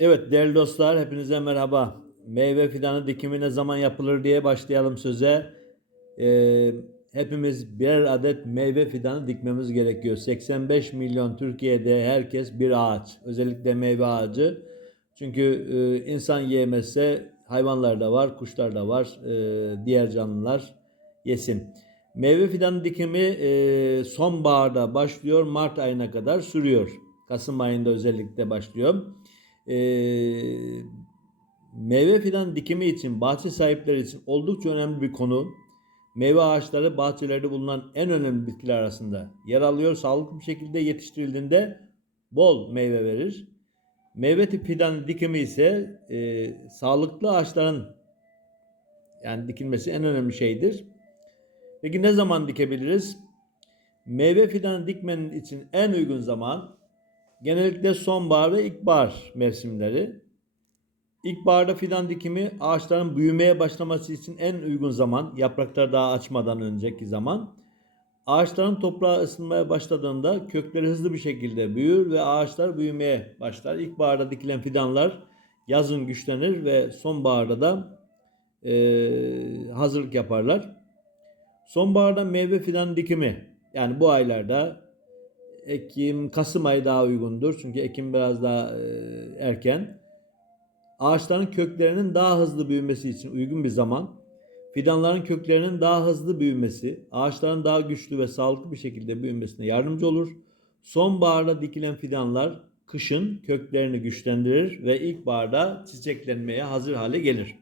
Evet değerli dostlar hepinize merhaba. Meyve fidanı dikimi ne zaman yapılır diye başlayalım söze. Ee, hepimiz birer adet meyve fidanı dikmemiz gerekiyor. 85 milyon Türkiye'de herkes bir ağaç. Özellikle meyve ağacı. Çünkü e, insan yiyemezse hayvanlar da var, kuşlar da var, e, diğer canlılar yesin. Meyve fidanı dikimi e, sonbaharda başlıyor, Mart ayına kadar sürüyor. Kasım ayında özellikle başlıyor. E, meyve fidan dikimi için bahçe sahipleri için oldukça önemli bir konu. Meyve ağaçları bahçelerde bulunan en önemli bitkiler arasında yer alıyor. Sağlıklı bir şekilde yetiştirildiğinde bol meyve verir. Meyve tip fidan dikimi ise e, sağlıklı ağaçların yani dikilmesi en önemli şeydir. Peki ne zaman dikebiliriz? Meyve fidanı dikmenin için en uygun zaman genellikle sonbahar ve ilkbahar mevsimleri. İlkbaharda fidan dikimi ağaçların büyümeye başlaması için en uygun zaman, yapraklar daha açmadan önceki zaman. Ağaçların toprağa ısınmaya başladığında kökleri hızlı bir şekilde büyür ve ağaçlar büyümeye başlar. İlkbaharda dikilen fidanlar yazın güçlenir ve sonbaharda da e, hazırlık yaparlar. Sonbaharda meyve fidan dikimi yani bu aylarda Ekim, Kasım ayı daha uygundur. Çünkü Ekim biraz daha e, erken. Ağaçların köklerinin daha hızlı büyümesi için uygun bir zaman. Fidanların köklerinin daha hızlı büyümesi, ağaçların daha güçlü ve sağlıklı bir şekilde büyümesine yardımcı olur. Sonbaharda dikilen fidanlar kışın köklerini güçlendirir ve ilkbaharda çiçeklenmeye hazır hale gelir.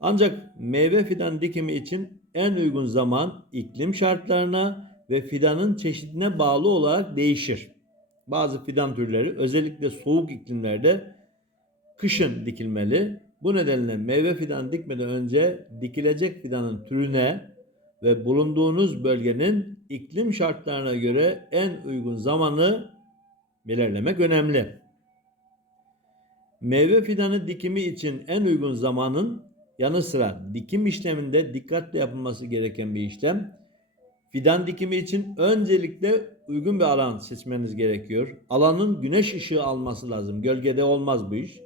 Ancak meyve fidan dikimi için en uygun zaman iklim şartlarına ve fidanın çeşidine bağlı olarak değişir. Bazı fidan türleri özellikle soğuk iklimlerde kışın dikilmeli. Bu nedenle meyve fidan dikmeden önce dikilecek fidanın türüne ve bulunduğunuz bölgenin iklim şartlarına göre en uygun zamanı belirlemek önemli. Meyve fidanı dikimi için en uygun zamanın yanı sıra dikim işleminde dikkatle yapılması gereken bir işlem. Fidan dikimi için öncelikle uygun bir alan seçmeniz gerekiyor. Alanın güneş ışığı alması lazım. Gölgede olmaz bu iş.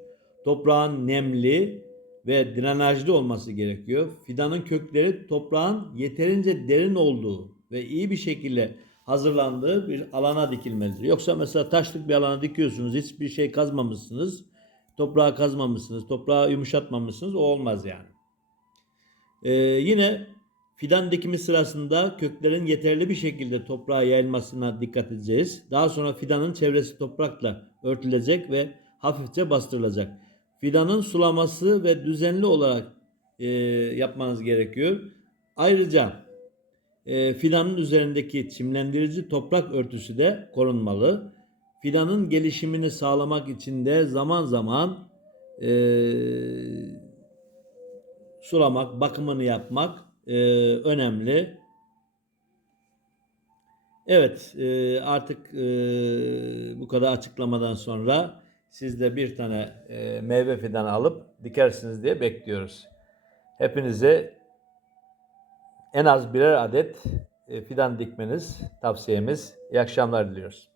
Toprağın nemli ve drenajlı olması gerekiyor. Fidanın kökleri toprağın yeterince derin olduğu ve iyi bir şekilde hazırlandığı bir alana dikilmelidir. Yoksa mesela taşlık bir alana dikiyorsunuz, hiçbir şey kazmamışsınız, toprağı kazmamışsınız, toprağı yumuşatmamışsınız, o olmaz yani. Ee, yine fidan dikimi sırasında köklerin yeterli bir şekilde toprağa yayılmasına dikkat edeceğiz. Daha sonra fidanın çevresi toprakla örtülecek ve hafifçe bastırılacak. Fidanın sulaması ve düzenli olarak e, yapmanız gerekiyor. Ayrıca e, fidanın üzerindeki çimlendirici toprak örtüsü de korunmalı. Fidanın gelişimini sağlamak için de zaman zaman e, sulamak, bakımını yapmak e, önemli. Evet, e, artık e, bu kadar açıklamadan sonra siz de bir tane e, meyve fidanı alıp dikersiniz diye bekliyoruz. Hepinize en az birer adet e, fidan dikmeniz tavsiyemiz. İyi akşamlar diliyoruz.